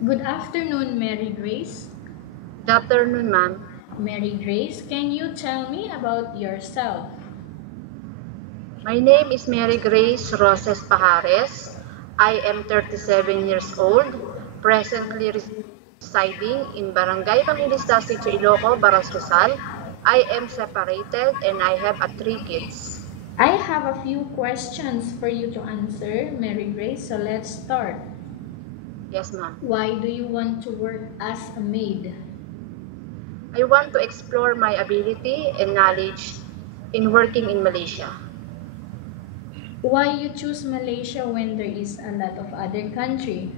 Good afternoon, Mary Grace. Good afternoon, ma'am. Mary Grace, can you tell me about yourself? My name is Mary Grace Roses Pajares. I am 37 years old, presently residing in Barangay Pangilista, Sitio Iloco, Baras Rizal. I am separated and I have three kids. I have a few questions for you to answer, Mary Grace, so let's start. Yes, ma'am. Why do you want to work as a maid? I want to explore my ability and knowledge in working in Malaysia Why you choose Malaysia when there is a lot of other country?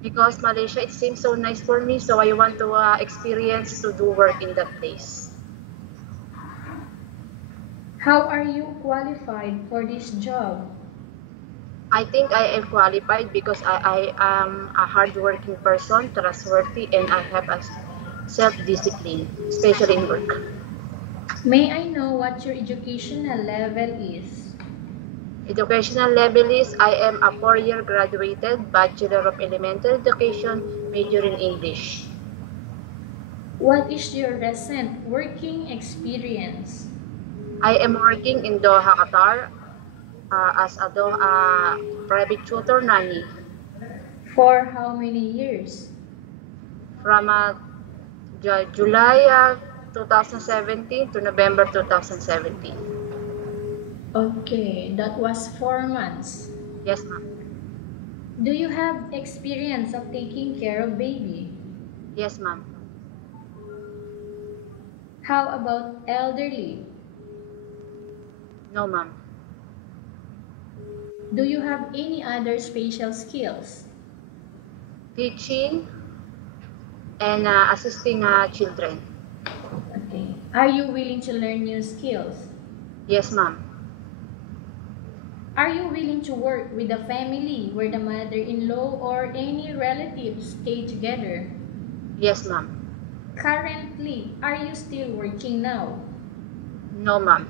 because Malaysia it seems so nice for me, so I want to experience to do work in that place. How are you qualified for this job? I think I am qualified because I am a hardworking person, trustworthy, and I have a self-discipline, especially in work. May I know what your educational level is? Educational level is I am a 4-year graduated Bachelor of Elementary Education, major in English. What is your recent working experience? I am working in Doha, Qatar as a private tutor nanny For how many years? from July 2017 to November 2017. Okay, that was 4 months. Yes, ma'am. Do you have experience of taking care of baby? Yes, ma'am. How about elderly? No, ma'am. Do you have any other special skills? Teaching and assisting children. Okay. Are you willing to learn new skills? Yes, ma'am. Are you willing to work with a family where the mother-in-law or any relatives stay together? Yes, ma'am. Currently, are you still working now? No, ma'am.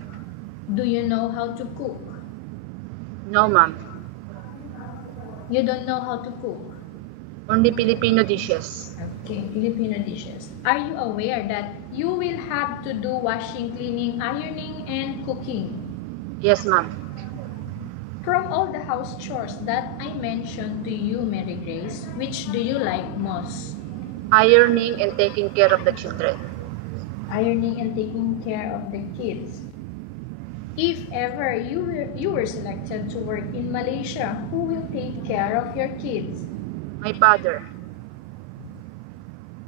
Do you know how to cook? No, ma'am. You don't know how to cook. Only Filipino dishes. Okay, Filipino dishes. Are you aware that you will have to do washing, cleaning, ironing, and cooking? Yes, ma'am. From all the house chores that I mentioned to you, Mary Grace, which do you like most? Ironing and taking care of the children. Ironing and taking care of the kids. If ever you were selected to work in Malaysia, who will take care of your kids? My father.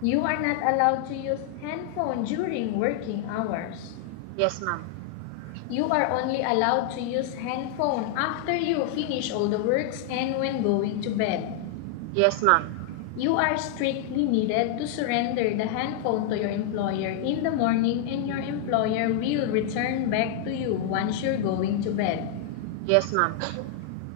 You are not allowed to use handphone during working hours. Yes, ma'am. You are only allowed to use handphone after you finish all the works and when going to bed. Yes, ma'am. You are strictly needed to surrender the handphone to your employer in the morning and your employer will return back to you once you're going to bed. Yes, ma'am.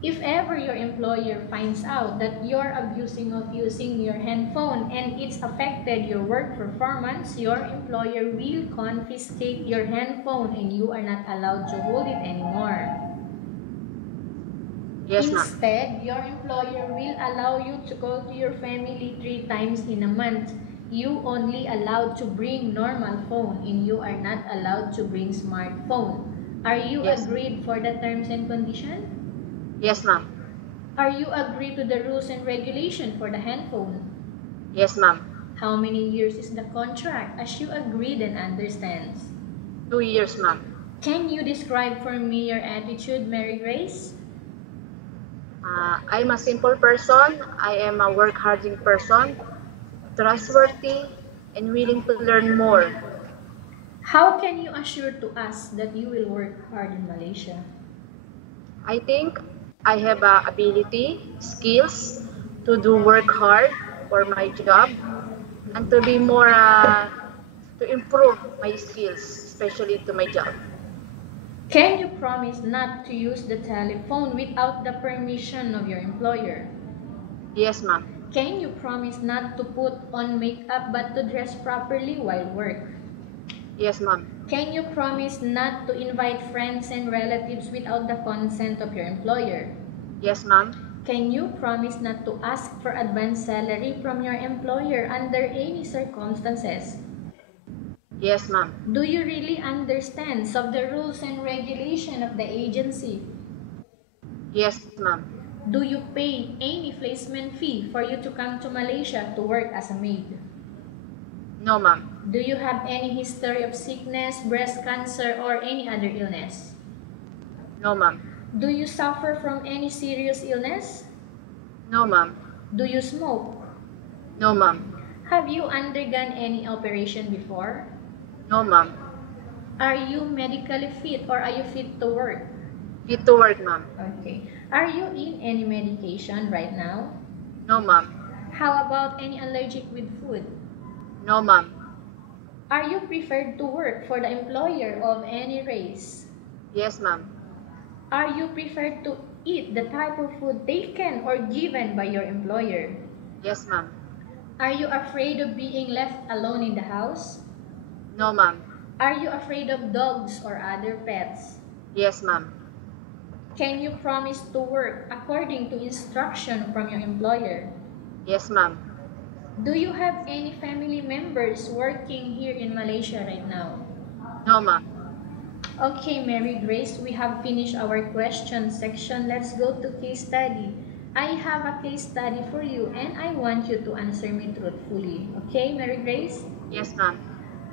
If ever your employer finds out that you're abusing of using your handphone and it's affected your work performance, your employer will confiscate your handphone and you are not allowed to hold it anymore. Yes, ma'am. Instead, your employer will allow you to call to your family 3 times in a month. You only allowed to bring normal phone and you are not allowed to bring smartphone. Are you Yes. agreed for the terms and conditions? Yes, ma'am. Are you agree to the rules and regulation for the handphone? Yes, ma'am. How many years is the contract as you agreed and understands? 2 years, ma'am. Can you describe for me your attitude, Mary Grace? I'm a simple person. I am a work-harding person, trustworthy, and willing to learn more. How can you assure to us that you will work hard in Malaysia? I think I have ability, skills to do work hard for my job and to be more to improve my skills, especially to my job. Can you promise not to use the telephone without the permission of your employer? Yes, ma'am. Can you promise not to put on makeup but to dress properly while work? Yes, ma'am. Can you promise not to invite friends and relatives without the consent of your employer? Yes, ma'am. Can you promise not to ask for advance salary from your employer under any circumstances? Yes, ma'am. Do you really understand of the rules and regulation of the agency? Yes, ma'am. Do you pay any placement fee for you to come to Malaysia to work as a maid? No, ma'am. Do you have any history of sickness, breast cancer, or any other illness? No, ma'am. Do you suffer from any serious illness? No, ma'am. Do you smoke? No, ma'am. Have you undergone any operation before? No, ma'am. Are you medically fit or are you fit to work? Fit to work, ma'am. Okay. Are you in any medication right now? No, ma'am. How about any allergic with food? No, ma'am. Are you preferred to work for the employer of any race? Yes, ma'am. Are you preferred to eat the type of food taken or given by your employer? Yes, ma'am. Are you afraid of being left alone in the house? No, ma'am. Are you afraid of dogs or other pets? Yes, ma'am. Can you promise to work according to instruction from your employer? Yes, ma'am. Do you have any family members working here in Malaysia right now? No, ma'am. Okay, Mary Grace, we have finished our question section. Let's go to case study. I have a case study for you and I want you to answer me truthfully. Okay, Mary Grace? Yes, ma'am.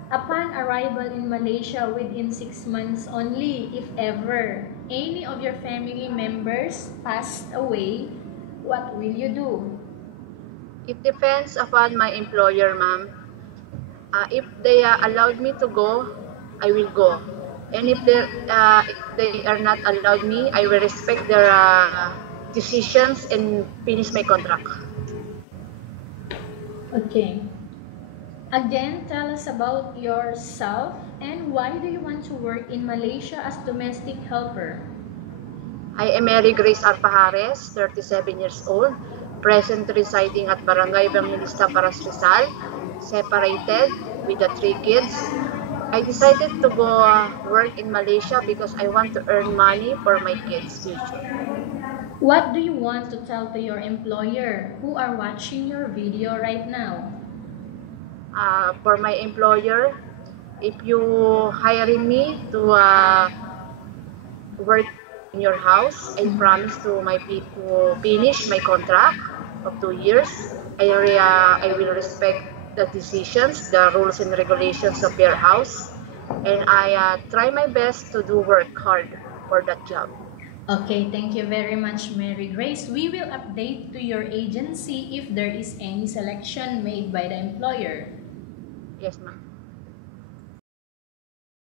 Upon arrival in Malaysia within 6 months only, if ever, any of your family members passed away, what will you do? It depends upon my employer, ma'am. If they allowed me to go, I will go. And if they are not allowed me, I will respect their decisions and finish my contract. Okay. Again, tell us about yourself and why do you want to work in Malaysia as domestic helper? I am Mary Grace R. Pajares, 37 years old, present residing at Barangay Evangelista Paras Rizal, separated with the 3 kids. I decided to go work in Malaysia because I want to earn money for my kids' future. What do you want to tell to your employer who are watching your video right now? For my employer, if you hiring me to work in your house, I promise to finish my contract of 2 years. I will respect the decisions, the rules and regulations of your house, and I try my best to do work hard for that job. Okay, thank you very much, Mary Grace. We will update to your agency if there is any selection made by the employer. Yes, ma'am.